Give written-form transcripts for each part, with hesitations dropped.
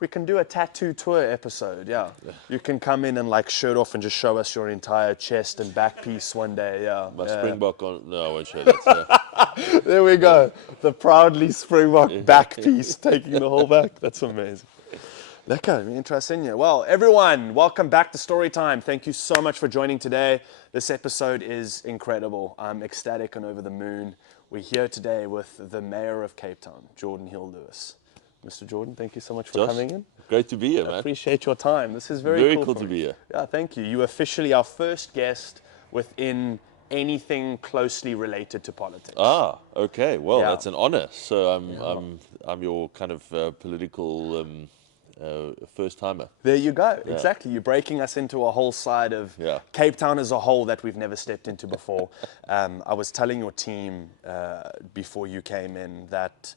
We can do a tattoo tour episode, yeah. You can come in and like shirt off and just show us your entire chest and back piece one day, yeah. My Springbok on, no, I won't show that. There we go. The proudly Springbok back piece, taking the whole back. That's amazing. Lekker, interesting. Well, everyone, welcome back to Storytime. Thank you so much for joining today. This episode is incredible. I'm ecstatic and over the moon. We're here today with the Mayor of Cape Town, Geordin Hill-Lewis. Mr. Geordin, thank you so much for Josh, coming in. Great to be here, man. I appreciate your time. This is very cool for to me. be here. Yeah, thank you. You're officially our first guest within anything closely related to politics. Ah, okay. Well, Yeah. that's an honor. So I'm your kind of political first timer. There you go. Yeah. Exactly. You're breaking us into a whole side of Cape Town as a whole that we've never stepped into before. I was telling your team before you came in that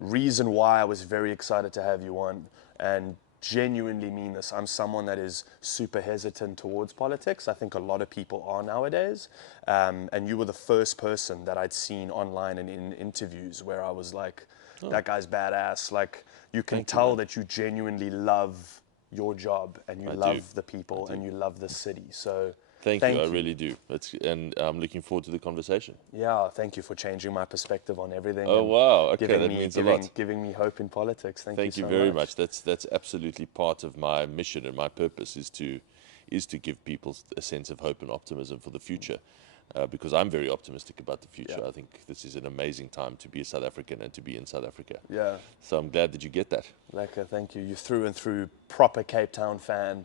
reason why I was very excited to have you on, and genuinely mean this. I'm someone that is super hesitant towards politics. I think a lot of people are nowadays. And you were the first person that I'd seen online and in interviews where I was like, that guy's badass. Like, you can tell that you genuinely love your job and you love the people and you love the city. So Thank you. I really do. And I'm looking forward to the conversation. Yeah, thank you for changing my perspective on everything. Oh, wow. Okay, that means a lot. Giving me hope in politics. Thank you very much. That's absolutely part of my mission and my purpose is to give people a sense of hope and optimism for the future. Because I'm very optimistic about the future. I think this is an amazing time to be a South African and to be in South Africa. Yeah. So I'm glad that you get that. Lekker, thank you. You're through and through proper Cape Town fan,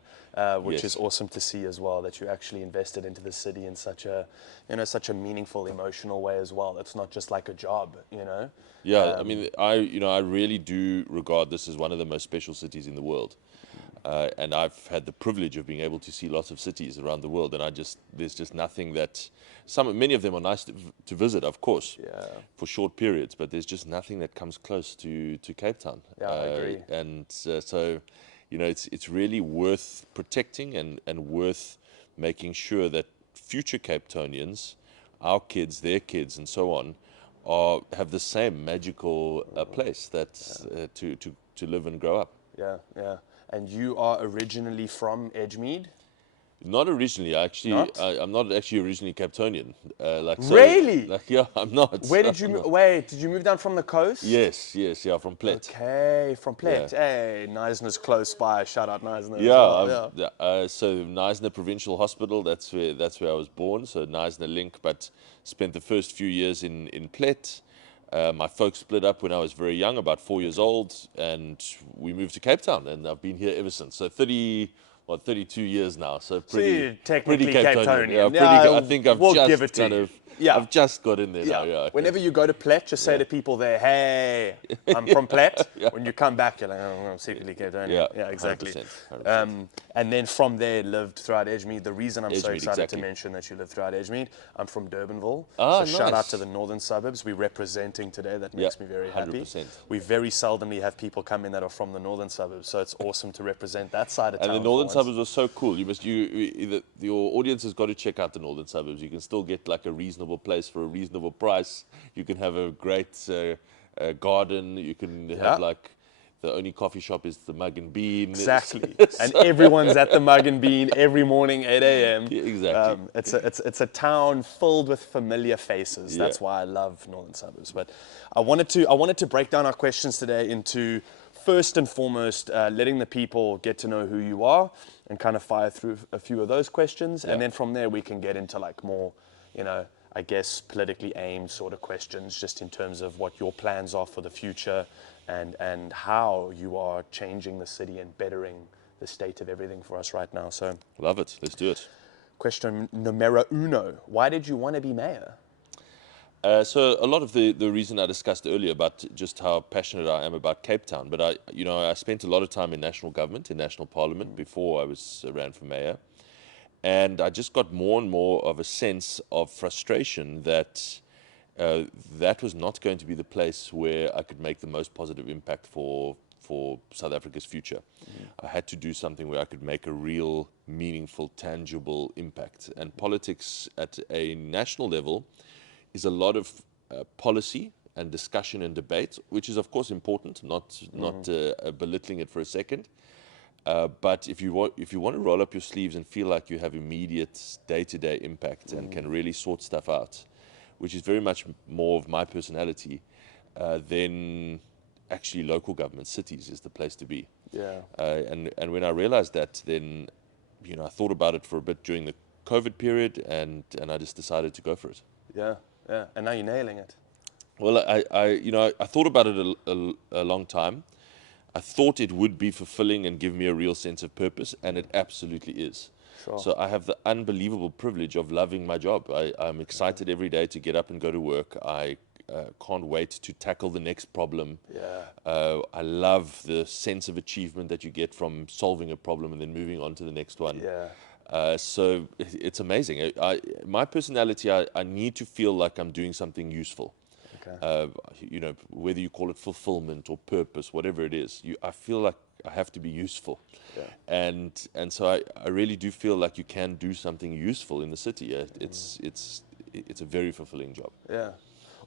which is awesome to see as well, that you actually invested into the city in such a meaningful, emotional way as well. It's not just like a job, you know? Yeah, I mean, I really do regard this as one of the most special cities in the world. And I've had the privilege of being able to see lots of cities around the world, and there's just nothing that many of them are nice to visit, of course, for short periods, but there's just nothing that comes close to Cape Town. Yeah, I agree. And so, it's really worth protecting and worth making sure that future Cape Townians, our kids, their kids, and so on, have the same magical place that to live and grow up. Yeah, yeah. And you are originally from Edgemead? Not originally, actually. I'm not actually originally Capetonian. Really? Yeah, I'm not. Where did you wait? Did you move down from the coast? Yes, from Plet. Okay, from Plet. Yeah. Hey, Knysna's close by. Shout out Knysna. Yeah, so Knysna Provincial Hospital. That's where I was born. So Knysna link, but spent the first few years in Plet. My folks split up when I was very young, about 4 years old, and we moved to Cape Town, and I've been here ever since. So 32 years now. So pretty Cape Townian. Yeah, I think I've just got in there now. Yeah. Whenever you go to Plet, just say to people there, "Hey, I'm from Plet." When you come back, you're like, "Oh, I'm secretly Cape Townian." Yeah, exactly. 100%. And then from there, lived throughout Edgemead. The reason I'm so excited to mention that you lived throughout Edgemead, I'm from Durbanville. So shout out to the northern suburbs. We're representing today. That makes me very happy. 100%. We very seldomly have people come in that are from the northern suburbs. So it's awesome to represent that side of town. And the northern suburbs are so cool. Your audience has got to check out the northern suburbs. You can still get like a reasonable place for a reasonable price. You can have a great garden. You can have like the only coffee shop is the Mug and Bean. Exactly. And everyone's at the Mug and Bean every morning, 8 a.m. Yeah, exactly. It's a town filled with familiar faces. That's why I love northern suburbs. But I wanted to break down our questions today into, first and foremost, letting the people get to know who you are and kind of fire through a few of those questions. And then from there, we can get into like more, I guess, politically aimed sort of questions, just in terms of what your plans are for the future and how you are changing the city and bettering the state of everything for us right now. So love it. Let's do it. Question numero uno. Why did you want to be mayor? So a lot of the reason I discussed earlier about just how passionate I am about Cape Town, but I spent a lot of time in national government, in national parliament before I ran for mayor, and I just got more and more of a sense of frustration that that was not going to be the place where I could make the most positive impact for South Africa's future. I had to do something where I could make a real, meaningful, tangible impact. And politics at a national level is a lot of policy and discussion and debate, which is of course important, not belittling it for a second. But if you want to roll up your sleeves and feel like you have immediate day-to-day impact and can really sort stuff out, which is very much more of my personality, then actually local government, cities, is the place to be. Yeah. And when I realized that, then I thought about it for a bit during the COVID period, and I just decided to go for it. Yeah, yeah. And now you're nailing it. Well, I thought about it a long time. I thought it would be fulfilling and give me a real sense of purpose, and it absolutely is. Sure. So I have the unbelievable privilege of loving my job. I'm excited every day to get up and go to work. I can't wait to tackle the next problem. Yeah. I love the sense of achievement that you get from solving a problem and then moving on to the next one. Yeah. So it's amazing. My personality, I need to feel like I'm doing something useful. Okay. Whether you call it fulfillment or purpose, whatever it is, I feel like I have to be useful. Yeah. And so I really do feel like you can do something useful in the city. It's a very fulfilling job. Yeah.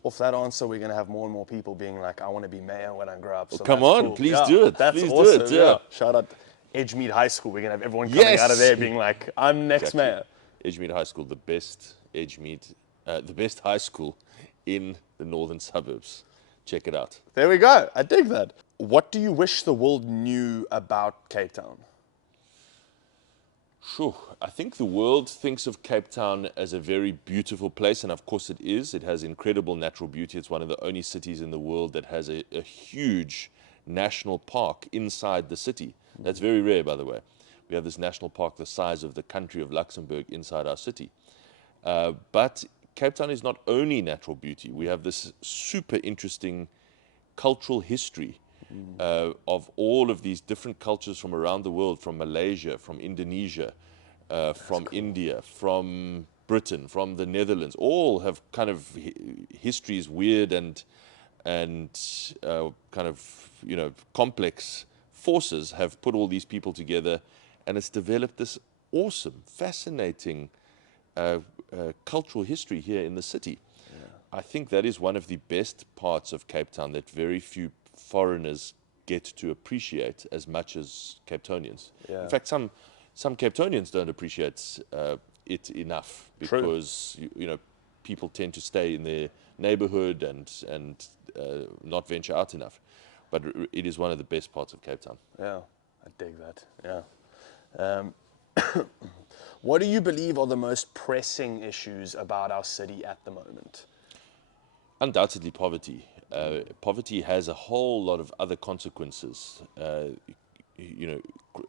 Off that answer, we're going to have more and more people being like, I want to be mayor when I grow up. So well, come on, cool. please do it. That's please awesome. do it. Yeah. Shout out Edgemead High School. We're going to have everyone coming out of there being like, I'm next mayor. Edgemead High School, the best the best high school in the northern suburbs. Check it out. There we go. I dig that. What do you wish the world knew about Cape Town? Sure. I think the world thinks of Cape Town as a very beautiful place, and of course it is. It has incredible natural beauty. It's one of the only cities in the world that has a huge national park inside the city. That's very rare, by the way. We have this national park the size of the country of Luxembourg inside our city. But Cape Town is not only natural beauty. We have this super interesting cultural history of all of these different cultures from around the world, from Malaysia, from Indonesia, from India, from Britain, from the Netherlands. All have kind of histories, weird and kind of complex forces have put all these people together, and it's developed this awesome, fascinating cultural history here in the city. Yeah. I think that is one of the best parts of Cape Town that very few foreigners get to appreciate as much as Cape Townians. Yeah. In fact, some Cape Townians don't appreciate it enough because people tend to stay in their neighborhood and not venture out enough. But it is one of the best parts of Cape Town. Yeah, I dig that. Yeah. What do you believe are the most pressing issues about our city at the moment? Undoubtedly poverty. Poverty has a whole lot of other consequences. A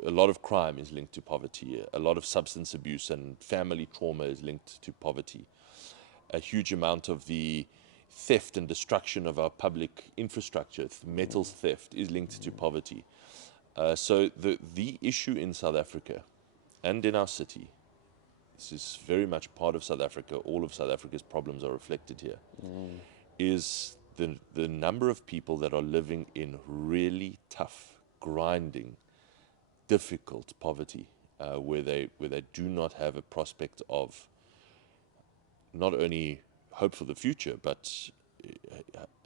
lot of crime is linked to poverty. A lot of substance abuse and family trauma is linked to poverty. A huge amount of the theft and destruction of our public infrastructure, metals theft, is linked to poverty. So the issue in South Africa and in our city, this is very much part of South Africa, all of South Africa's problems are reflected here, is the number of people that are living in really tough, grinding, difficult poverty, where they do not have a prospect of not only hope for the future, but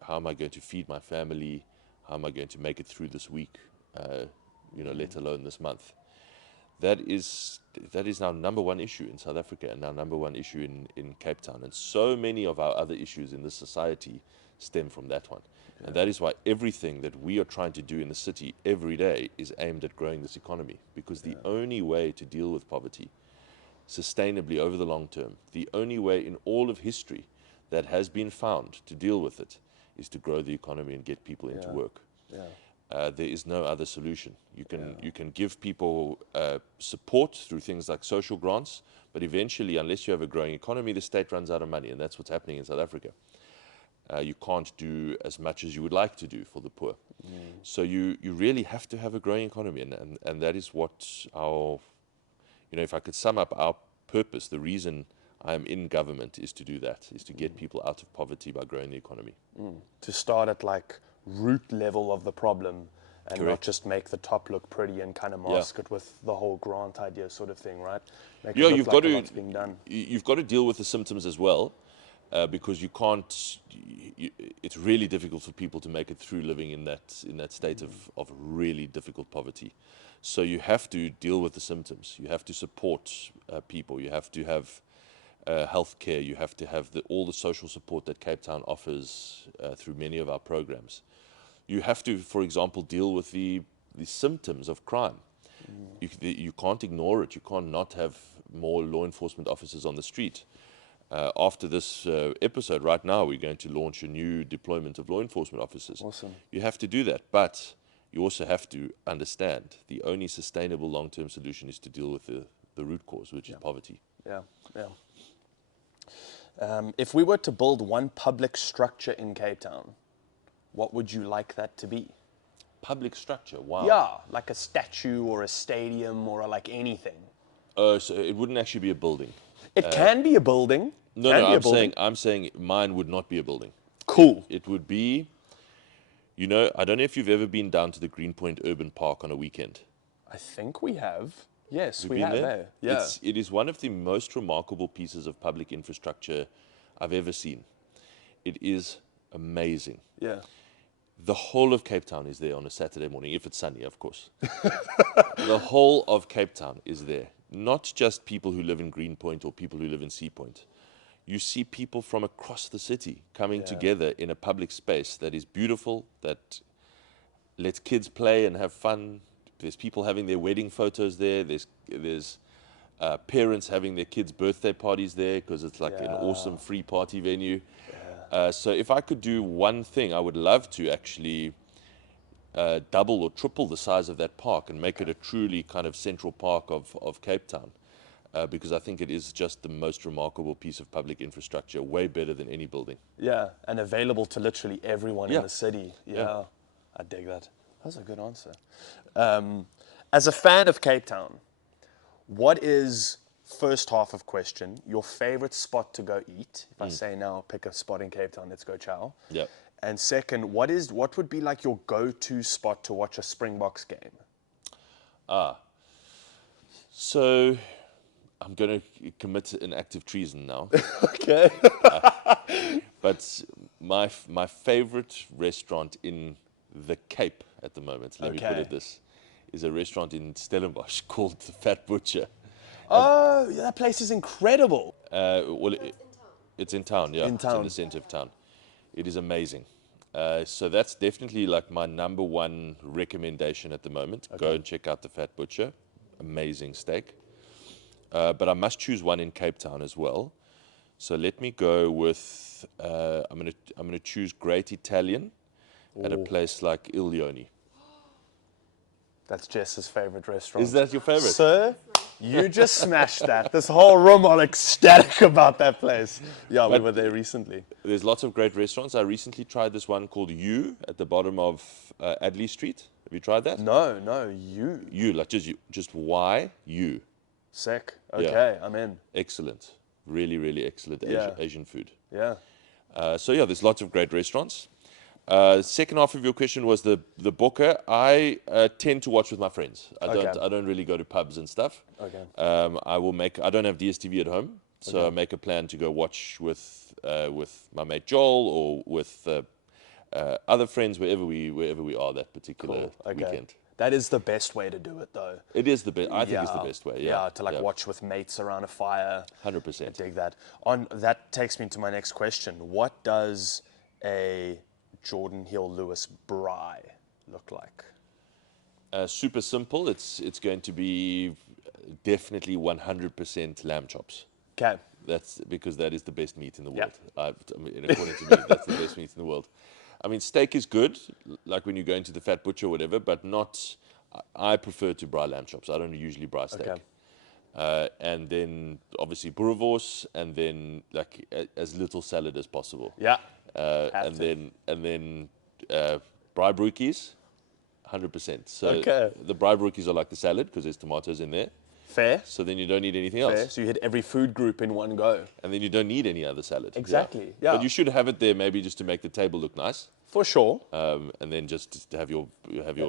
how am I going to feed my family? How am I going to make it through this week? Let alone this month. That is our number one issue in South Africa and our number one issue in Cape Town. And so many of our other issues in this society stem from that one. Yeah. And that is why everything that we are trying to do in the city every day is aimed at growing this economy. Because the only way to deal with poverty sustainably over the long term, the only way in all of history that has been found to deal with it is to grow the economy and get people into work. Yeah. There is no other solution. You can give people support through things like social grants, but eventually, unless you have a growing economy, the state runs out of money, and that's what's happening in South Africa. You can't do as much as you would like to do for the poor. So you really have to have a growing economy, and that is what our, if I could sum up our purpose, the reason I'm in government is to do that, is to get people out of poverty by growing the economy. To start at like root level of the problem and Correct. Not just make the top look pretty and kind of mask it with the whole grant idea sort of thing, right? You've got to deal with the symptoms as well. because you can't. It's really difficult for people to make it through living in that state of really difficult poverty. So you have to deal with the symptoms. You have to support people. You have to have health care. You have to have all the social support that Cape Town offers through many of our programs. You have to, for example, deal with the symptoms of crime. You can't ignore it. You can't not have more law enforcement officers on the street. After this episode, right now, we're going to launch a new deployment of law enforcement officers. Awesome. You have to do that, but you also have to understand the only sustainable long-term solution is to deal with the root cause, which is poverty. Yeah, yeah. If we were to build one public structure in Cape Town, what would you like that to be? Public structure, wow. Yeah, like a statue or a stadium or like anything. So it wouldn't actually be a building. It can be a building. No, I'm saying mine would not be a building. Cool. It would be, I don't know if you've ever been down to the Greenpoint Urban Park on a weekend. I think we have. Yes, You've we been have. there? Yeah. It is one of the most remarkable pieces of public infrastructure I've ever seen. It is amazing. Yeah. The whole of Cape Town is there on a Saturday morning, if it's sunny, of course. The whole of Cape Town is there. Not just people who live in Greenpoint or people who live in Sea Point. You see people from across the city coming together in a public space that is beautiful, that lets kids play and have fun. There's people having their wedding photos there. There's parents having their kids' birthday parties there because it's like an awesome free party venue. So if I could do one thing, I would love to actually double or triple the size of that park and make it a truly kind of central park of Cape Town. Because I think it is just the most remarkable piece of public infrastructure, way better than any building. Yeah, and available to literally everyone in the city. Yeah, I dig that. That's a good answer. As a fan of Cape Town, what is, first half of question, your favorite spot to go eat? If I say now, pick a spot in Cape Town, let's go chow. Yeah. And second, what would be like your go-to spot to watch a Springboks game? So I'm going to commit an act of treason now. Okay. But my favorite restaurant in the Cape at the moment, let me put it this, is a restaurant in Stellenbosch called the Fat Butcher. Oh, that place is incredible. It's in town, yeah. In town. It's in the center of town. It is amazing. So that's definitely like my number one recommendation at the moment. Go and check out the Fat Butcher. Amazing steak. But I must choose one in Cape Town as well. So let me go with, I'm gonna choose Great Italian at a place like Il Leone. That's Jess's favorite restaurant. Is that your favorite? Sir, you just smashed that. This whole room are ecstatic about that place. Yeah, we were there recently. There's lots of great restaurants. I recently tried this one called You at the bottom of Adley Street. Have you tried that? No, you. You, like just Y-U. Sick. Okay, I'm in. Excellent. Really, really excellent Asian food. Yeah. So yeah, there's lots of great restaurants. Second half of your question was the Bokke. I tend to watch with my friends. I don't really go to pubs and stuff. Okay. I don't have DSTV at home, so I make a plan to go watch with my mate Joel or with other friends wherever we are that particular weekend. That is the best way to do it, though. It is the best. I think it's the best way. Yeah. To watch with mates around a fire. 100%. I dig that. That takes me to my next question. What does a Geordin Hill-Lewis braai look like? Super simple. It's going to be definitely 100% lamb chops. Okay. That's because that is the best meat in the world. According to me, that's the best meat in the world. I mean, steak is good, like when you go into the Fat Butcher or whatever, but not. I prefer to braai lamb chops. I don't usually braai steak. Okay. And then obviously boerewors, and then like as little salad as possible. Yeah. And then braai broekies, 100%. So the braai broekies are like the salad because there's tomatoes in there. Fair. So then you don't need anything else. Fair. So you hit every food group in one go. And then you don't need any other salad. Exactly. Yeah. But you should have it there maybe just to make the table look nice. For sure. And then just to have your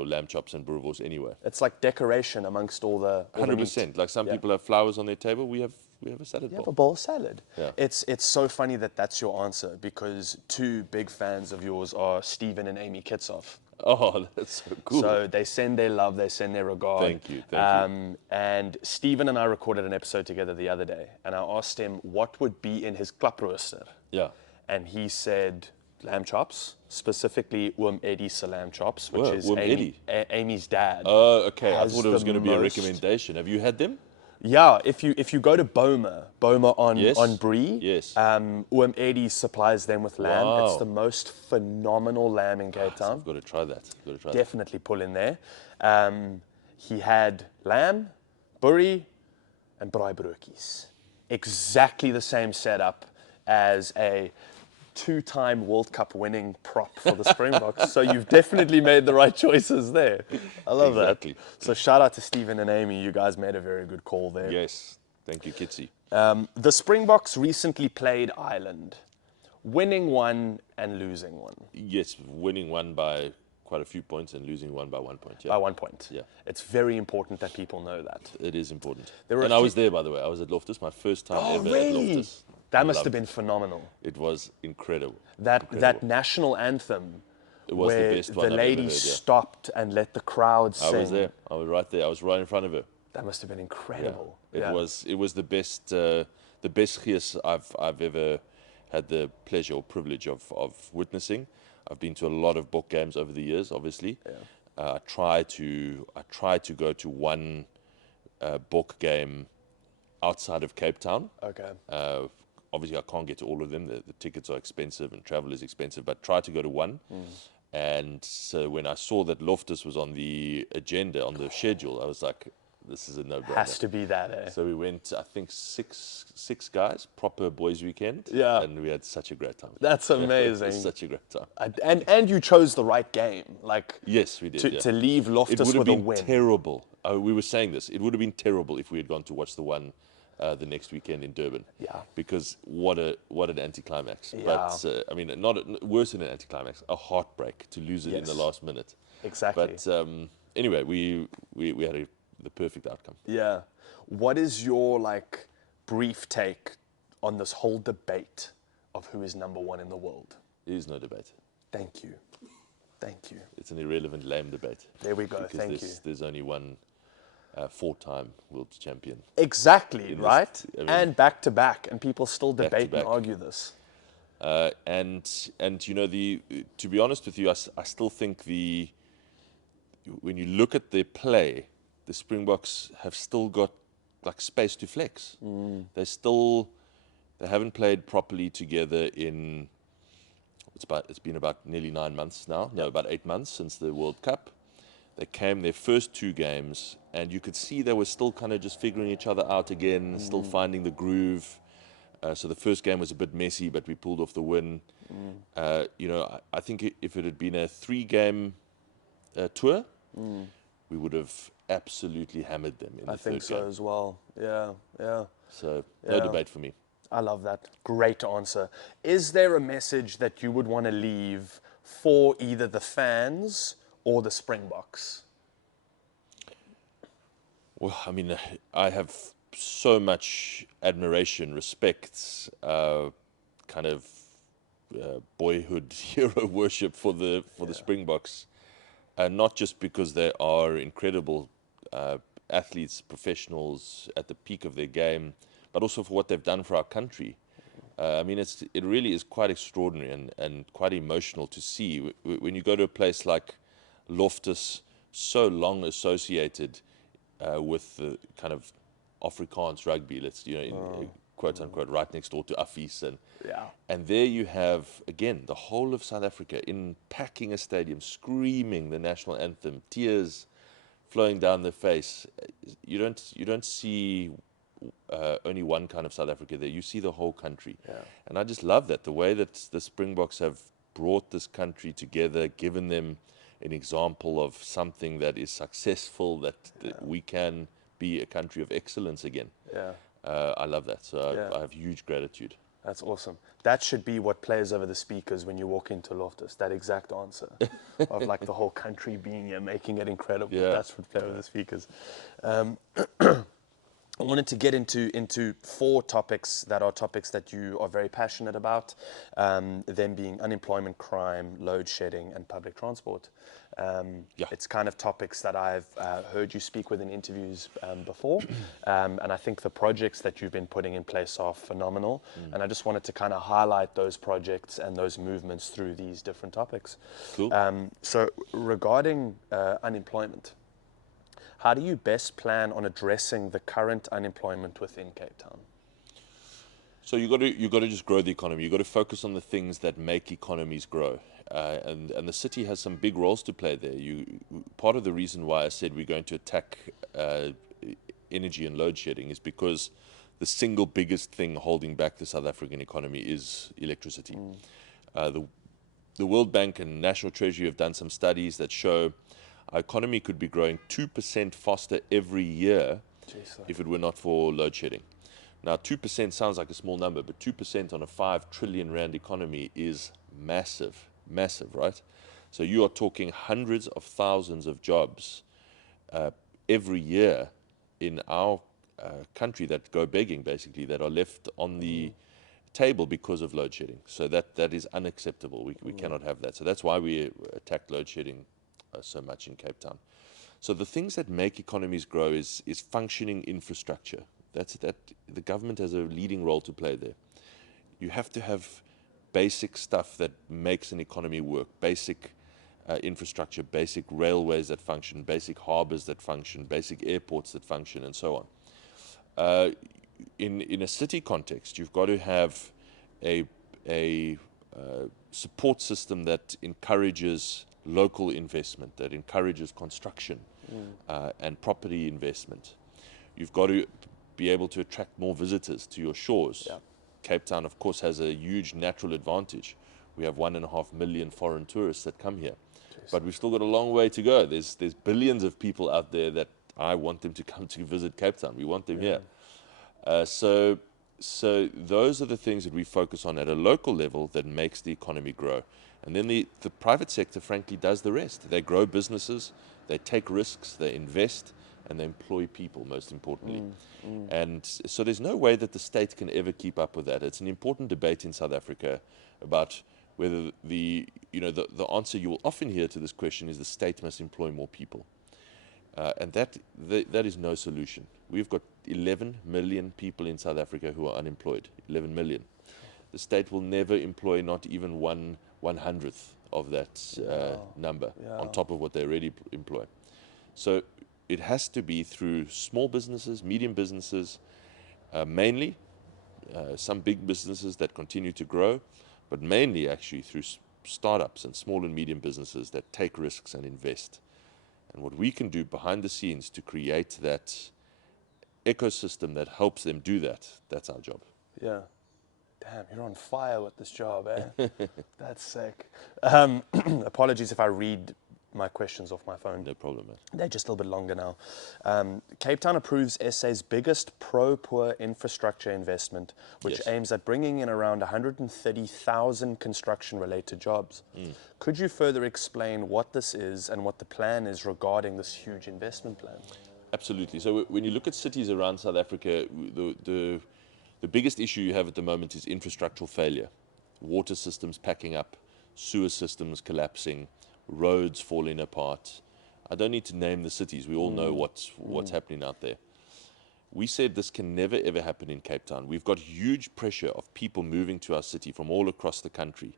lamb chops and boerewors anyway. It's like decoration amongst all the 100%. Like some people have flowers on their table. We have a salad bowl. You have a bowl of salad. Yeah. It's so funny that that's your answer, because two big fans of yours are Stephen and Amy Kitsoff. Oh, that's so cool. So they send their love, they send their regard. Thank you, thank you. And Stephen and I recorded an episode together the other day, and I asked him what would be in his klaprooster. Yeah. And he said lamb chops, specifically Eddie's lamb chops, which is Amy's dad. Oh, okay. I thought it was going to be a recommendation. Have you had them? Yeah, if you go to Boma on Bree, yes. Eddie supplies them with lamb. Wow. It's the most phenomenal lamb in Cape Town. I've got to try that. Definitely pull in there. He had lamb, burrie, and braai broodjies. Exactly the same setup as a two-time World Cup winning prop for the Springboks. So you've definitely made the right choices there. I love that. So shout out to Stephen and Amy. You guys made a very good call there. Yes. Thank you, Kitsy. The Springboks recently played Ireland, winning one and losing one. Yes, winning one by quite a few points and losing one by 1 point. Yeah. By 1 point. Yeah. It's very important that people know that. It is important. And I was there, by the way. I was at Loftus, my first time ever at Loftus. That must have been phenomenal. It was incredible. That national anthem, it was where the best one the I've lady ever heard, stopped and let the crowd sing. I was there. I was right there. I was right in front of her. That must have been incredible. Yeah. It was the best gees I've ever had the pleasure or privilege of witnessing. I've been to a lot of book games over the years, obviously. Yeah. I try to go to one book game outside of Cape Town. Okay. Obviously, I can't get to all of them. The tickets are expensive and travel is expensive, but try to go to one. And so when I saw that Loftus was on the agenda, on the schedule, I was like, this is a no-brainer. Has to be that, eh? So we went, I think, six guys, proper boys weekend. Yeah. And we had such a great time. That's amazing. It was such a great time. And you chose the right game. Yes, we did. To leave Loftus with a win. It would have been terrible. We were saying this. It would have been terrible if we had gone to watch the one the next weekend in Durban. Yeah. Because what an anticlimax. Yeah. But I mean, not worse than an anticlimax, a heartbreak to lose it in the last minute. Exactly. But anyway, we had the perfect outcome. Yeah. What is your brief take on this whole debate of who is number one in the world? There is no debate. Thank you. Thank you. It's an irrelevant, lame debate. There we go. Thank you. There's only one four-time world champion. Exactly, right? And back to back, and people still debate and argue this. And you know, to be honest with you, I still think when you look at their play, the Springboks have still got space to flex. They haven't played properly together in it's been about nearly 9 months now. No, about 8 months since the World Cup. They came their first 2 games, and you could see they were still kind of just figuring each other out again, still finding the groove. So the first game was a bit messy, but we pulled off the win. You know, I think if it had been a 3-game tour, we would have absolutely hammered them in the third game. I think so as well. Yeah, yeah. So no debate for me. I love that. Great answer. Is there a message that you would want to leave for either the fans or the Springboks? Well, I mean, I have so much admiration, respect, kind of boyhood hero worship for the Springboks, not just because they are incredible athletes, professionals at the peak of their game, but also for what they've done for our country. I mean, it really is quite extraordinary and quite emotional to see when you go to a place like Loftus, so long associated with the kind of Afrikaans rugby, quote unquote, right next door to Affies, and there you have again the whole of South Africa packing a stadium, screaming the national anthem, tears flowing down their face. You don't see only one kind of South Africa there. You see the whole country, and I just love that the way that the Springboks have brought this country together, given them an example of something that is successful, that we can be a country of excellence again. I love that. So I have huge gratitude. That's awesome. That should be what plays over the speakers when you walk into Loftus, that exact answer of the whole country being here, making it incredible. That's what plays over the speakers. I wanted to get into 4 topics that you are very passionate about, them being unemployment, crime, load shedding, and public transport. It's kind of topics that I've heard you speak with in interviews before, and I think the projects that you've been putting in place are phenomenal, and I just wanted to kind of highlight those projects and those movements through these different topics. Cool. So regarding unemployment, how do you best plan on addressing the current unemployment within Cape Town? So you got to just grow the economy. You got to focus on the things that make economies grow, and the city has some big roles to play there. Part of the reason why I said we're going to attack energy and load shedding is because the single biggest thing holding back the South African economy is electricity. The World Bank and National Treasury have done some studies that show our economy could be growing 2% faster every year if it were not for load shedding. Now, 2% sounds like a small number, but 2% on a 5 trillion rand economy is massive, massive, right? So you are talking hundreds of thousands of jobs every year in our country that go begging, basically, that are left on the table because of load shedding. So that is unacceptable. We cannot have that. So that's why we attack load shedding so much in Cape Town. So the things that make economies grow is functioning infrastructure. The government has a leading role to play there. You have to have basic stuff that makes an economy work, basic infrastructure, basic railways that function, basic harbors that function, basic airports that function, and so on. In a city context, you've got to have a support system that encourages local investment, that encourages construction and property investment. You've got to be able to attract more visitors to your shores. Cape Town, of course, has a huge natural advantage. We have 1.5 million foreign tourists that come here. But we've still got a long way to go. There's billions of people out there that I want them to come to visit Cape Town. We want them here. So those are the things that we focus on at a local level that makes the economy grow. And then the private sector, frankly, does the rest. They grow businesses, they take risks, they invest, and they employ people, most importantly. And so there's no way that the state can ever keep up with that. It's an important debate in South Africa about whether the answer you will often hear to this question is the state must employ more people. And that is no solution. We've got 11 million people in South Africa who are unemployed, 11 million. The state will never employ not even 1/100th of that number on top of what they already employ. So it has to be through small businesses, medium businesses, mainly, some big businesses that continue to grow, but mainly actually through startups and small and medium businesses that take risks and invest. And what we can do behind the scenes to create that ecosystem that helps them do that, that's our job. Yeah. Damn, you're on fire with this job, eh? That's sick. Apologies if I read my questions off my phone. No problem, man. They're just a little bit longer now. Cape Town approves SA's biggest pro-poor infrastructure investment, which aims at bringing in around 130,000 construction-related jobs. Could you further explain what this is and what the plan is regarding this huge investment plan? Absolutely. So when you look at cities around South Africa, the biggest issue you have at the moment is infrastructural failure. Water systems packing up, sewer systems collapsing, roads falling apart. I don't need to name the cities. We all know what's happening out there. We said this can never, ever happen in Cape Town. We've got huge pressure of people moving to our city from all across the country.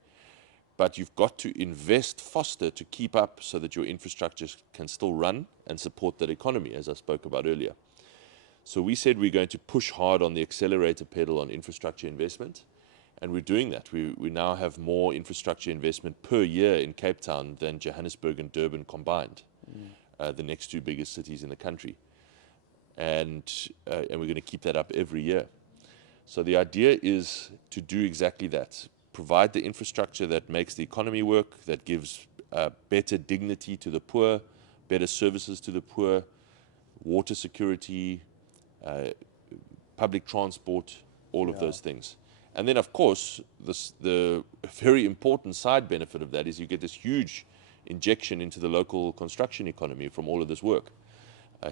But you've got to invest faster to keep up so that your infrastructure can still run and support that economy, as I spoke about earlier. So we said we're going to push hard on the accelerator pedal on infrastructure investment, and we're doing that. We now have more infrastructure investment per year in Cape Town than Johannesburg and Durban combined, the next 2 biggest cities in the country. And we're going to keep that up every year. So the idea is to do exactly that. Provide the infrastructure that makes the economy work, that gives better dignity to the poor, better services to the poor, water security, public transport, all of those things. And then, of course, the very important side benefit of that is you get this huge injection into the local construction economy from all of this work.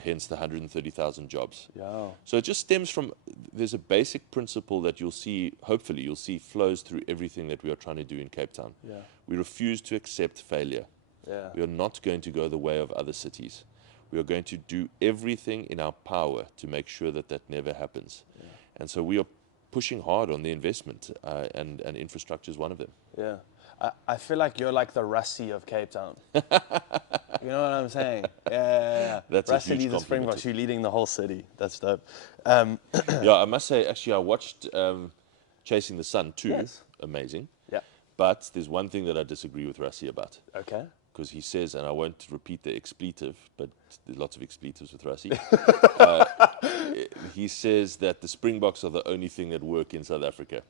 hence the 130,000 jobs. Yeah. So it just stems from, there's a basic principle that you'll see, hopefully you'll see flows through everything that we are trying to do in Cape Town. Yeah. We refuse to accept failure. Yeah. We are not going to go the way of other cities. We are going to do everything in our power to make sure that that never happens. Yeah. And so we are pushing hard on the investment, and infrastructure is one of them. Yeah. I feel like you're like the Rassie of Cape Town. You know what I'm saying? Yeah. That's Rassie a huge leads the compliment. Springboks. You're leading the whole city. That's dope. Yeah, I must say, actually, I watched Chasing the Sun too. Yes. Amazing. Yeah. But there's one thing that I disagree with Rassie about. Okay. Because he says, and I won't repeat the expletive, but there's lots of expletives with Rassie. He says that the Springboks are the only thing that work in South Africa.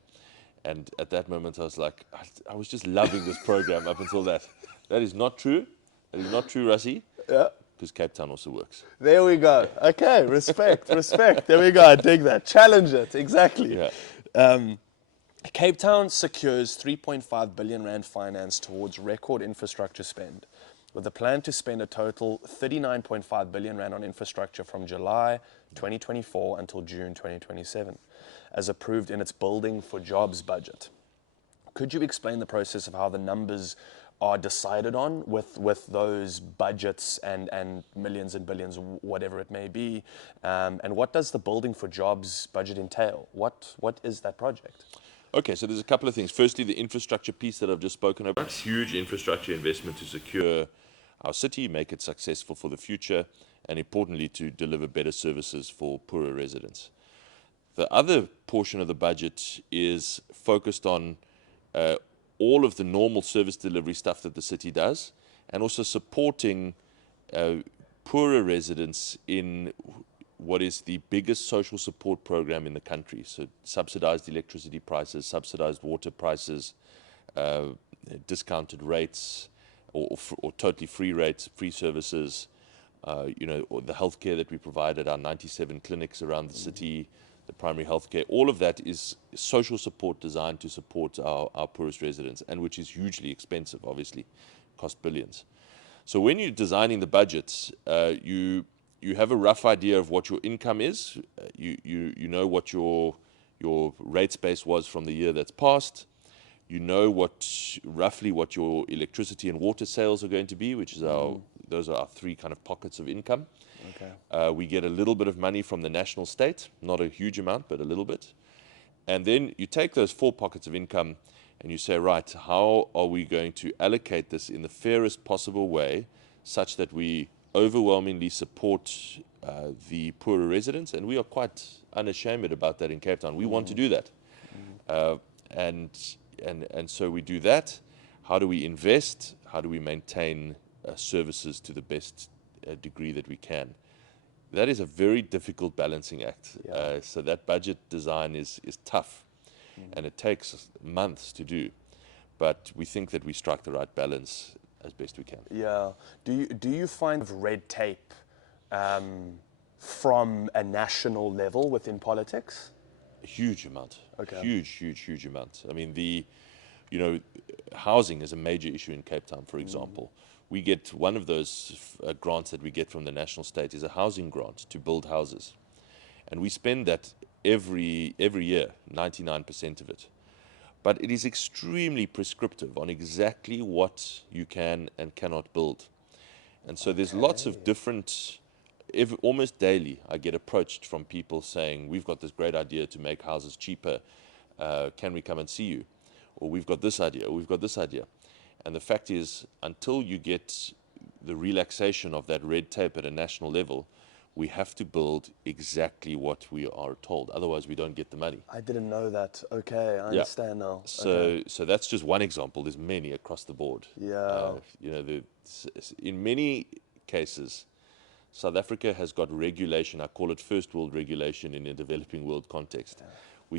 And at that moment, I was like, I was just loving this program up until that. That is not true. That is not true, Rassie. Yeah. Because Cape Town also works. There we go. Okay, respect, respect. There we go. I dig that. Challenge it. Exactly. Yeah. Cape Town secures 3.5 billion rand finance towards record infrastructure spend, with a plan to spend a total 39.5 billion rand on infrastructure from July 2024 until June 2027, as approved in its Building for Jobs budget. Could you explain the process of how the numbers are decided on with those budgets and millions and billions, whatever it may be, and what does the Building for Jobs budget entail? What is that project? Okay, so there's a couple of things. Firstly, the infrastructure piece that I've just spoken about. Huge infrastructure investment to secure our city, make it successful for the future, and importantly, to deliver better services for poorer residents. The other portion of the budget is focused on all of the normal service delivery stuff that the city does, and also supporting poorer residents in what is the biggest social support program in the country. So subsidized electricity prices, subsidized water prices, discounted rates, or totally free rates, free services, or the healthcare that we provide at our 97 clinics around the city, the primary healthcare. All of that is social support designed to support our poorest residents, and which is hugely expensive, obviously, cost billions. So when you're designing the budgets, you have a rough idea of what your income is. You know what your rate space was from the year that's passed. You know roughly what your electricity and water sales are going to be, which is those are our three kind of pockets of income. Okay. We get a little bit of money from the national state, not a huge amount, but a little bit. And then you take those 4 pockets of income and you say, right, how are we going to allocate this in the fairest possible way such that we overwhelmingly support the poorer residents? And we are quite unashamed about that in Cape Town. We want to do that. And so we do that. How do we invest? How do we maintain services to the best degree that we can? That is a very difficult balancing act. Yeah. So that budget design is tough, and it takes months to do. But we think that we strike the right balance as best we can. Yeah. Do you find red tape from a national level within politics? A huge amount. Okay. Huge amount. I mean, housing is a major issue in Cape Town, for example. We get one of those grants that we get from the national state is a housing grant to build houses. And we spend that every year, 99% of it. But it is extremely prescriptive on exactly what you can and cannot build. And so there's lots of different, almost daily, I get approached from people saying, we've got this great idea to make houses cheaper. Can we come and see you? Or we've got this idea, or we've got this idea. And the fact is, until you get the relaxation of that red tape at a national level, we have to build exactly what we are told. Otherwise, we don't get the money. I didn't know that. Okay, I understand now. So that's just one example. There's many across the board. Yeah. In many cases, South Africa has got regulation. I call it first world regulation in a developing world context. Yeah. We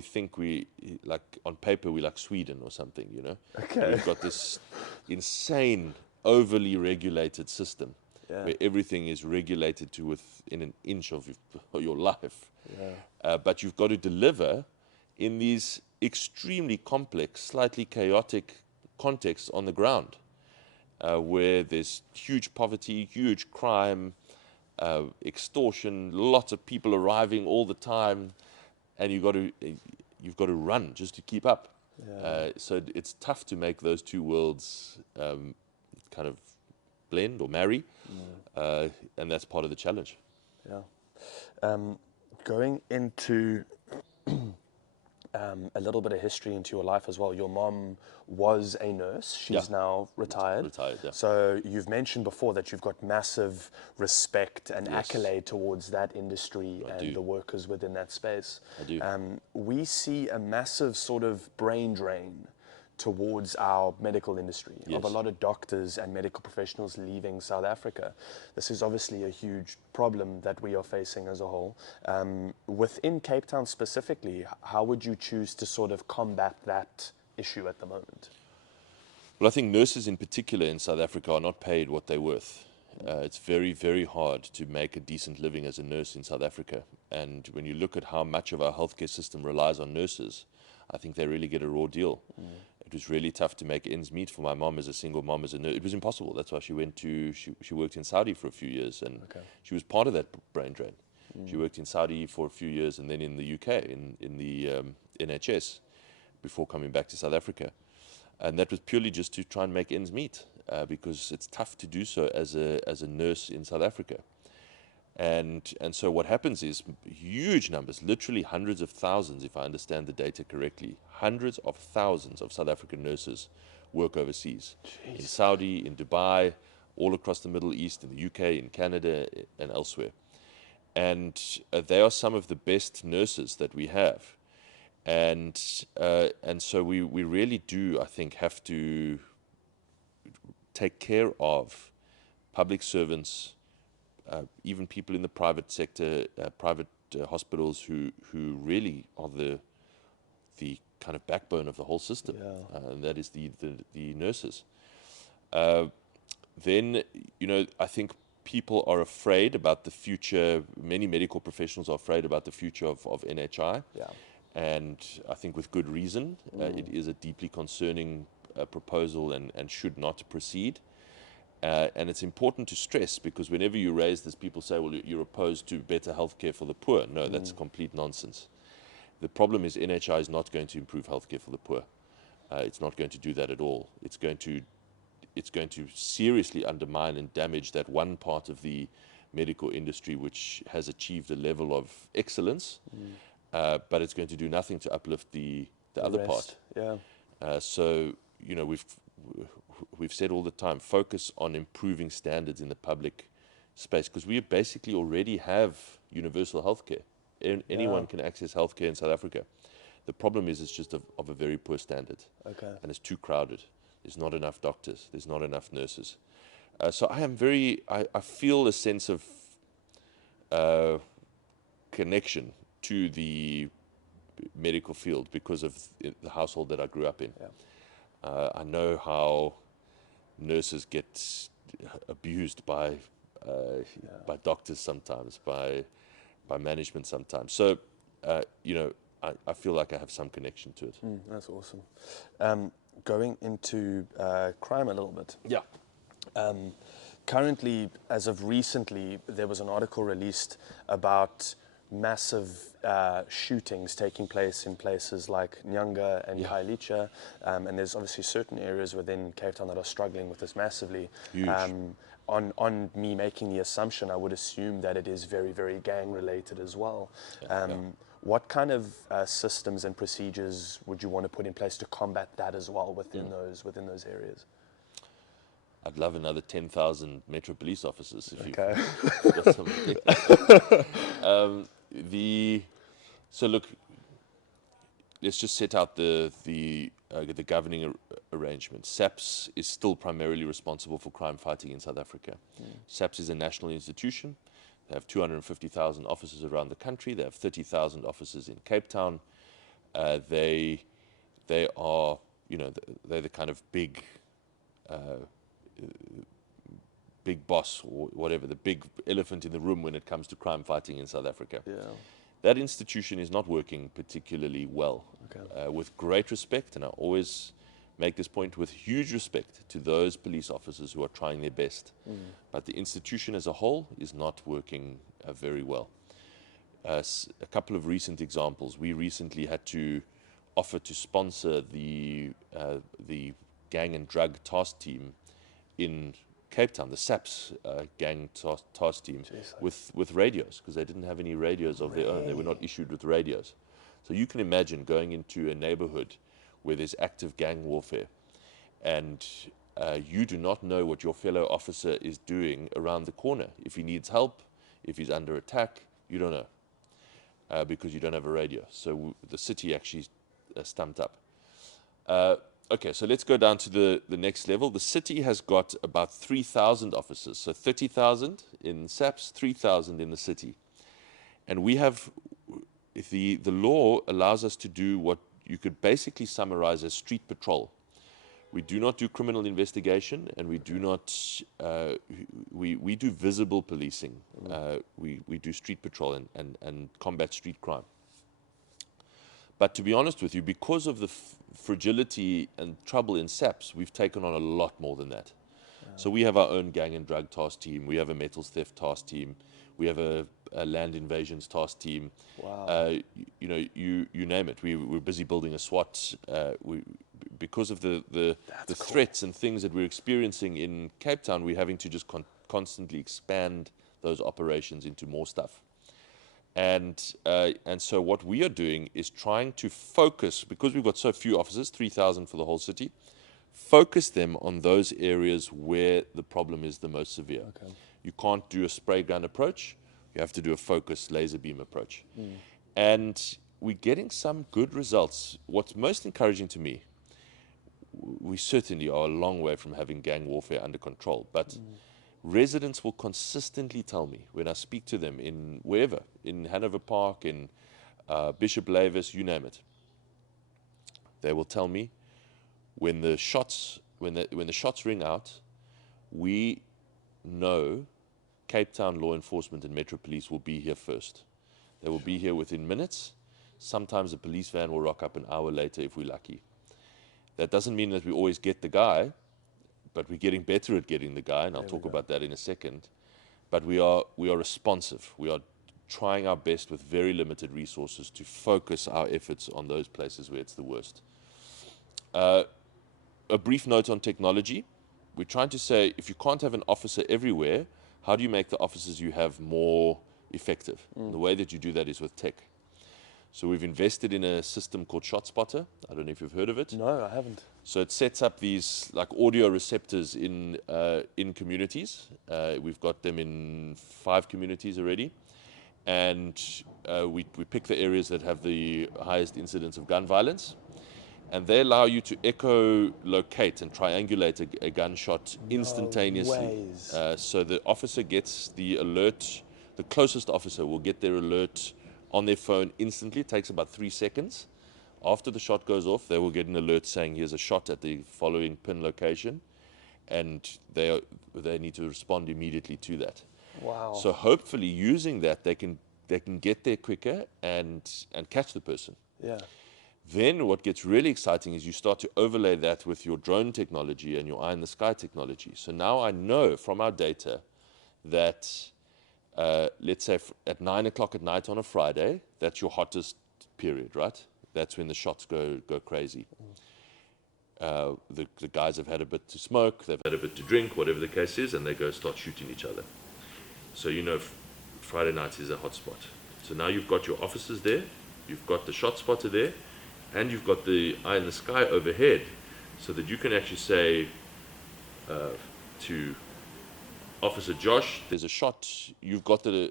think on paper, we're like Sweden or something, Okay. And we've got this insane, overly regulated system. Yeah. Where everything is regulated to within an inch of your life. Yeah. But you've got to deliver in these extremely complex, slightly chaotic contexts on the ground, where there's huge poverty, huge crime, extortion, lots of people arriving all the time, and you've got to run just to keep up. So it's tough to make those two worlds kind of blend or marry, and that's part of the challenge. Yeah. Going into a little bit of history into your life as well. Your mom was a nurse. She's now retired. Retired, yeah. So you've mentioned before that you've got massive respect and accolade towards that industry and the workers within that space. I do. We see a massive sort of brain drain towards our medical industry, of a lot of doctors and medical professionals leaving South Africa. This is obviously a huge problem that we are facing as a whole. Within Cape Town specifically, how would you choose to sort of combat that issue at the moment? Well, I think nurses in particular in South Africa are not paid what they're worth. It's very, very hard to make a decent living as a nurse in South Africa. And when you look at how much of our healthcare system relies on nurses, I think they really get a raw deal. It was really tough to make ends meet for my mom as a single mom, as a nurse. It was impossible. That's why she worked in Saudi for a few years, and she was part of that brain drain. She worked in Saudi for a few years and then in the UK, in the NHS, before coming back to South Africa. And that was purely just to try and make ends meet, because it's tough to do so as a nurse in South Africa. And so what happens is huge numbers, literally hundreds of thousands, if I understand the data correctly, hundreds of thousands of South African nurses work overseas. Jeez. In Saudi, in Dubai, all across the Middle East, in the UK, in Canada, and elsewhere. And they are some of the best nurses that we have. And so we really do, I think, have to take care of public servants, even people in the private sector, private hospitals who really are the kind of backbone of the whole system, and that is the nurses. Then, I think people are afraid about the future. Many medical professionals are afraid about the future of NHI, and I think with good reason. It is a deeply concerning proposal and should not proceed. And it's important to stress, because whenever you raise this, people say, well, you're opposed to better healthcare for the poor. No, that's complete nonsense. The problem is NHI is not going to improve healthcare for the poor. It's not going to do that at all. It's going to seriously undermine and damage that one part of the medical industry which has achieved a level of excellence, but it's going to do nothing to uplift the other rest. part. So, we've said all the time, focus on improving standards in the public space, because we basically already have universal healthcare. Anyone can access healthcare in South Africa. The problem is it's just of a very poor standard, and it's too crowded. There's not enough doctors. There's not enough nurses. So I feel a sense of connection to the medical field because of the household that I grew up in. I know how nurses get abused by doctors sometimes, by management sometimes. So, I feel like I have some connection to it. That's awesome. Going into crime a little bit. Currently, as of recently, there was an article released about massive shootings taking place in places like Nyanga and Khayelitsha, and there's obviously certain areas within Cape Town that are struggling with this massively. On me making the assumption, I would assume that it is very, very gang related as well. What kind of systems and procedures would you want to put in place to combat that as well within those areas? I'd love another 10,000 Metro Police officers if you've so look, let's just set out the governing arrangement. SAPS is still primarily responsible for crime fighting in South Africa. SAPS is a national institution. They have 250,000 officers around the country. They have 30,000 officers in Cape Town. They are, they're the kind of big boss, or whatever, the big elephant in the room when it comes to crime fighting in South Africa. That institution is not working particularly well. With great respect, and I always make this point with huge respect to those police officers who are trying their best. But the institution as a whole is not working very well. A couple of recent examples. We recently had to offer to sponsor the gang and drug task team in Cape Town, the SAPS gang task team, with radios, because they didn't have any radios of their own. They were not issued with radios. So you can imagine going into a neighborhood where there's active gang warfare, and you do not know what your fellow officer is doing around the corner. If he needs help, if he's under attack, you don't know, because you don't have a radio. So the city actually stumped up. Okay, so let's go down to the next level. The city has got about 3,000 officers, so 30,000 in SAPS, 3,000 in the city. And we have, the law allows us to do what you could basically summarize as street patrol. We do not do criminal investigation, and we do not, we do visible policing. We do street patrol and combat street crime. But to be honest with you, because of the fragility and trouble in SAPS, we've taken on a lot more than that. So we have our own gang and drug task team. We have a metals theft task team. We have a land invasions task team. Wow. You know, you name it. We're busy building a SWAT. Because of the threats and things that we're experiencing in Cape Town, we're having to just constantly expand those operations into more stuff. And so what we are doing is trying to focus, because we've got so few officers, 3,000 for the whole city, focus them on those areas where the problem is the most severe. Okay. You can't do a spray gun approach. You have to do a focused laser beam approach. And we're getting some good results. What's most encouraging to me, we certainly are a long way from having gang warfare under control, but residents will consistently tell me when I speak to them in wherever, in Hanover Park, in Bishop Lavis, you name it. They will tell me when the shots ring out, we know Cape Town law enforcement and Metro Police will be here first. They will be here within minutes. Sometimes a police van will rock up an hour later if we're lucky. That doesn't mean that we always get the guy, but we're getting better at getting the guy, and I'll talk about that in a second. But we are responsive. We are trying our best with very limited resources to focus our efforts on those places where it's the worst. A brief note on technology. We're trying to say, if you can't have an officer everywhere, how do you make the officers you have more effective? The way that you do that is with tech. So we've invested in a system called ShotSpotter. I don't know if you've heard of it. No, I haven't. So it sets up these like audio receptors in communities. We've got them in 5 communities already. And we pick the areas that have the highest incidence of gun violence. And they allow you to echolocate and triangulate a gunshot instantaneously. So the officer gets the alert, the closest officer will get their alert on their phone instantly. It takes about 3 seconds. After the shot goes off, they will get an alert saying here's a shot at the following pin location, and they need to respond immediately to that. Wow. So hopefully using that, they can get there quicker and catch the person. Yeah. Then what gets really exciting is you start to overlay that with your drone technology and your eye in the sky technology. So now I know from our data that let's say at 9 o'clock at night on a Friday, that's your hottest period, right? That's when the shots go crazy. The guys have had a bit to smoke, they've had a bit to drink, whatever the case is, and they go start shooting each other. So you know Friday night is a hot spot. So now you've got your officers there, you've got the shot spotter there, and you've got the eye in the sky overhead, so that you can actually say to Officer Josh, there's a shot. You've got the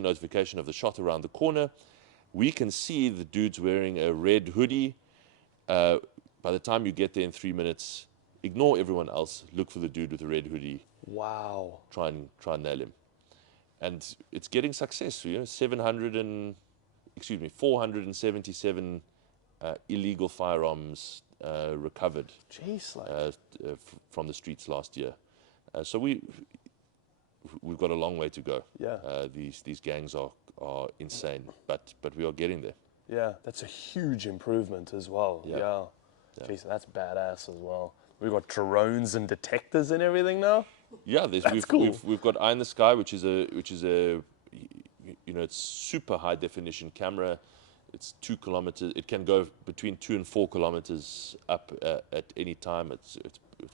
notification of the shot around the corner. We can see the dude's wearing a red hoodie. By the time you get there in 3 minutes, ignore everyone else. Look for the dude with the red hoodie. Wow. Try and nail him. And it's getting success. You know, 477 illegal firearms recovered. Jeez, from the streets last year. So we've got a long way to go. Yeah. These gangs are insane, but we are getting there. Yeah, that's a huge improvement as well. Yeah. Jeez, that's badass as well. We've got drones and detectors and everything now. Yeah, we've got Eye in the Sky, which is a it's super high definition camera. It's 2 kilometers. It can go between 2 and 4 kilometers up at any time. It's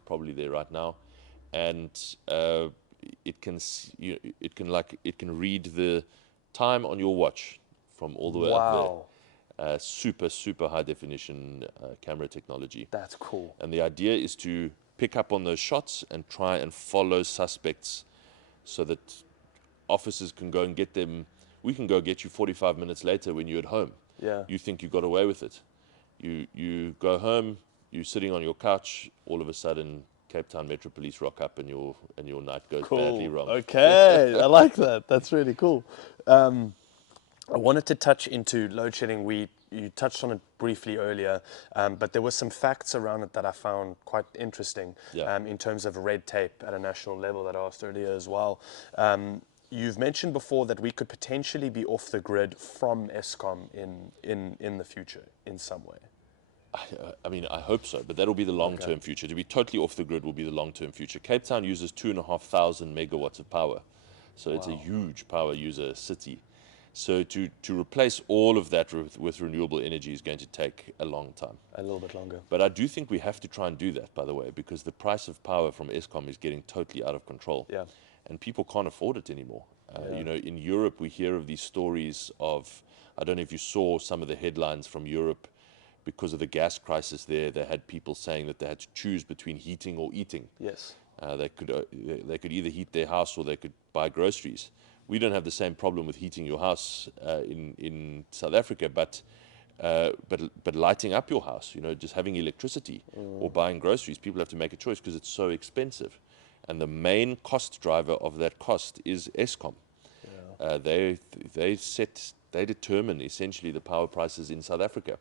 probably there right now, and it can read the time on your watch from all the way up there. Super high definition camera technology. That's cool. And the idea is to pick up on those shots and try and follow suspects, so that officers can go and get them. We can go get you 45 minutes later when you're at home. Yeah. You think you got away with it. You go home, you're sitting on your couch, all of a sudden Cape Town Metro Police rock up and your night goes badly wrong. Okay, I like that. That's really cool. I wanted to touch into load shedding. You touched on it briefly earlier, but there were some facts around it that I found quite interesting in terms of red tape at a national level that I asked earlier as well. You've mentioned before that we could potentially be off the grid from Eskom in the future in some way. I mean, I hope so, but that'll be the long-term future. To be totally off the grid will be the long-term future. Cape Town uses 2,500 megawatts of power, so it's a huge power user city. So to replace all of that with renewable energy is going to take a long time. A little bit longer. But I do think we have to try and do that, by the way, because the price of power from Eskom is getting totally out of control. Yeah. And people can't afford it anymore. In Europe, we hear of these stories of, I don't know if you saw some of the headlines from Europe, because of the gas crisis there, they had people saying that they had to choose between heating or eating. Yes. They could either heat their house or they could buy groceries. We don't have the same problem with heating your house in South Africa, but lighting up your house, just having electricity or buying groceries, people have to make a choice because it's so expensive. And the main cost driver of that cost is Eskom. Yeah. They determine essentially the power prices in South Africa.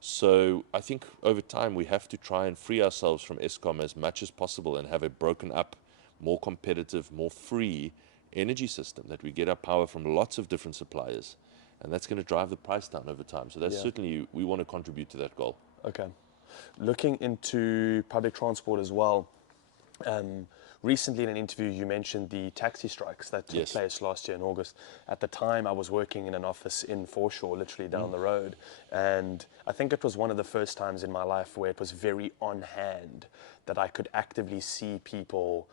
So I think over time we have to try and free ourselves from Eskom as much as possible and have a broken up, more competitive, more free energy system, that we get our power from lots of different suppliers, and that's going to drive the price down over time. So that's certainly, we want to contribute to that goal. Okay. Looking into public transport as well, recently in an interview you mentioned the taxi strikes that took place last year in August. At the time I was working in an office in Foreshore, literally down the road, and I think it was one of the first times in my life where it was very on hand that I could actively see people,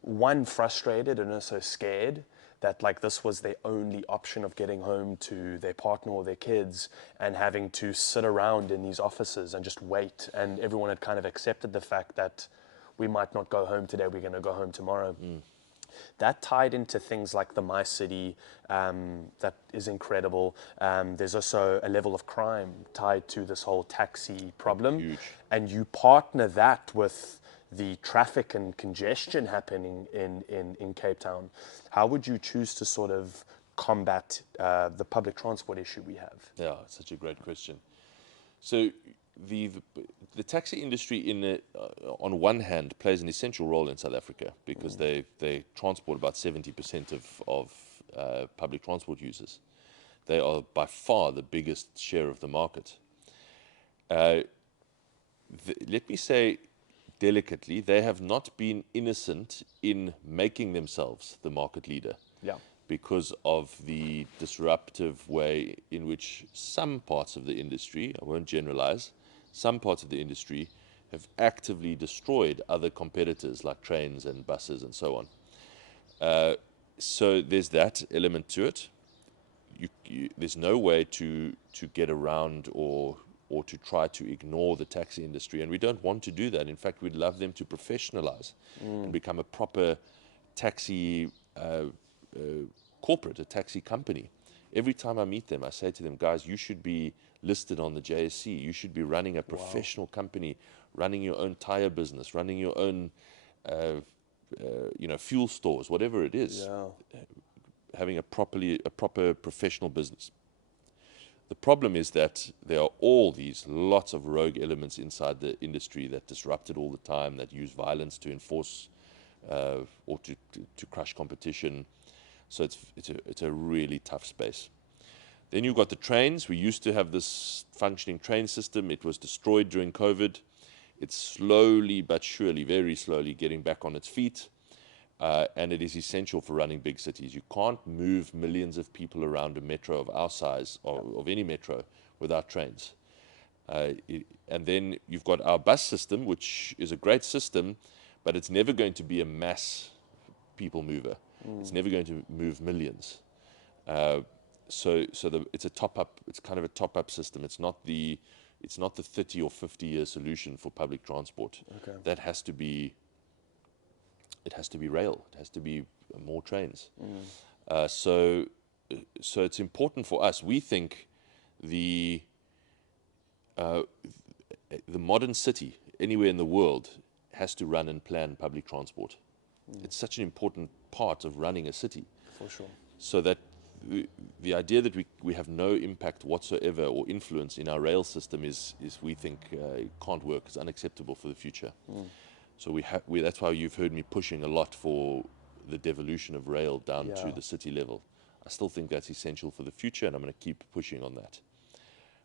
one, frustrated and also scared that like this was their only option of getting home to their partner or their kids, and having to sit around in these offices and just wait, and everyone had kind of accepted the fact that we might not go home today, we're going to go home tomorrow. That tied into things like the My City, that is incredible. There's also a level of crime tied to this whole taxi problem. Huge. And you partner that with the traffic and congestion happening in Cape Town. How would you choose to sort of combat the public transport issue we have? Yeah, it's such a great question. So the taxi industry on one hand plays an essential role in South Africa because they transport about 70% of public transport users. They are by far the biggest share of the market. Let me say delicately, they have not been innocent in making themselves the market leader. Yeah. Because of the disruptive way in which some parts of the industry, I won't generalize, some parts of the industry have actively destroyed other competitors like trains and buses and so on. So there's that element to it. There's no way to get around or to try to ignore the taxi industry, and we don't want to do that. In fact, we'd love them to professionalize and become a proper taxi corporate, a taxi company. Every time I meet them, I say to them, guys, you should be listed on the JSC. You should be running a professional company, running your own tire business, running your own, fuel stores, whatever it is. Having a proper professional business. The problem is that there are lots of rogue elements inside the industry that disrupt it all the time, that use violence to enforce or to crush competition. So it's a really tough space. Then you've got the trains. We used to have this functioning train system. It was destroyed during COVID. It's slowly but surely, very slowly, getting back on its feet. And it is essential for running big cities. You can't move millions of people around a metro of our size, or of any metro, without trains. And then you've got our bus system, which is a great system, but it's never going to be a mass people mover. It's never going to move millions. It's a top-up. It's kind of a top-up system. It's not the 30 or 50-year solution for public transport. Okay. That has to be. It has to be rail. It has to be more trains. So it's important for us. We think the modern city anywhere in the world has to run and plan public transport. It's such an important part of running a city. For sure. So that the idea that we have no impact whatsoever or influence in our rail system is we think can't work. It's unacceptable for the future. So that's why you've heard me pushing a lot for the devolution of rail down to the city level. I still think that's essential for the future, and I'm going to keep pushing on that.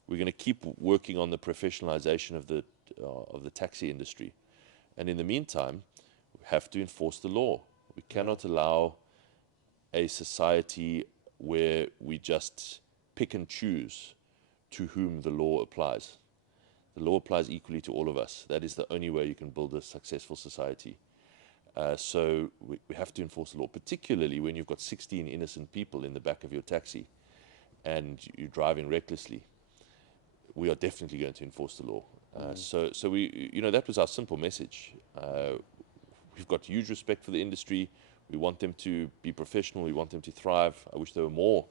We're going to keep working on the professionalization of the taxi industry. And in the meantime, we have to enforce the law. We cannot allow a society where we just pick and choose to whom the law applies. The law applies equally to all of us. That is the only way you can build a successful society. So we have to enforce the law, particularly when you've got 16 innocent people in the back of your taxi and you're driving recklessly. We are definitely going to enforce the law. So that was our simple message. We've got huge respect for the industry. We want them to be professional. We want them to thrive. I wish they were more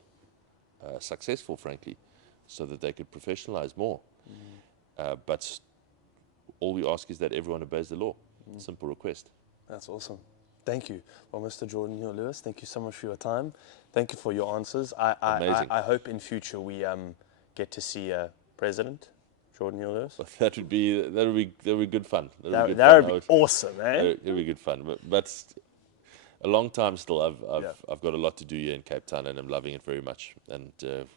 successful, frankly, so that they could professionalize more. But all we ask is that everyone obeys the law. Simple request. That's awesome. Thank you. Well, Mr. Geordin Hill-Lewis, thank you so much for your time. Thank you for your answers. Amazing. I hope in future we get to see President Geordin Hill-Lewis. That would be good fun. That would be awesome, eh? It would be good fun. But a long time still. I've got a lot to do here in Cape Town, and I'm loving it very much. And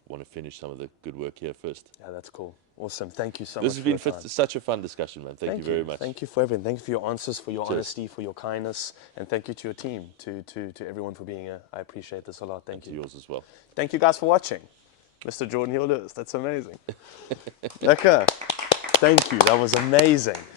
want to finish some of the good work here first. Yeah, that's cool. Awesome. Thank you so much. This has been such a fun discussion, man. Thank you very much. Thank you for everything. Thank you for your answers, for your honesty, for your kindness, and thank you to your team, to everyone for being here. I appreciate this a lot. Thank you. To yours as well. Thank you guys for watching. Mr. Geordin Hill-Lewis, that's amazing. Okay. Thank you. That was amazing.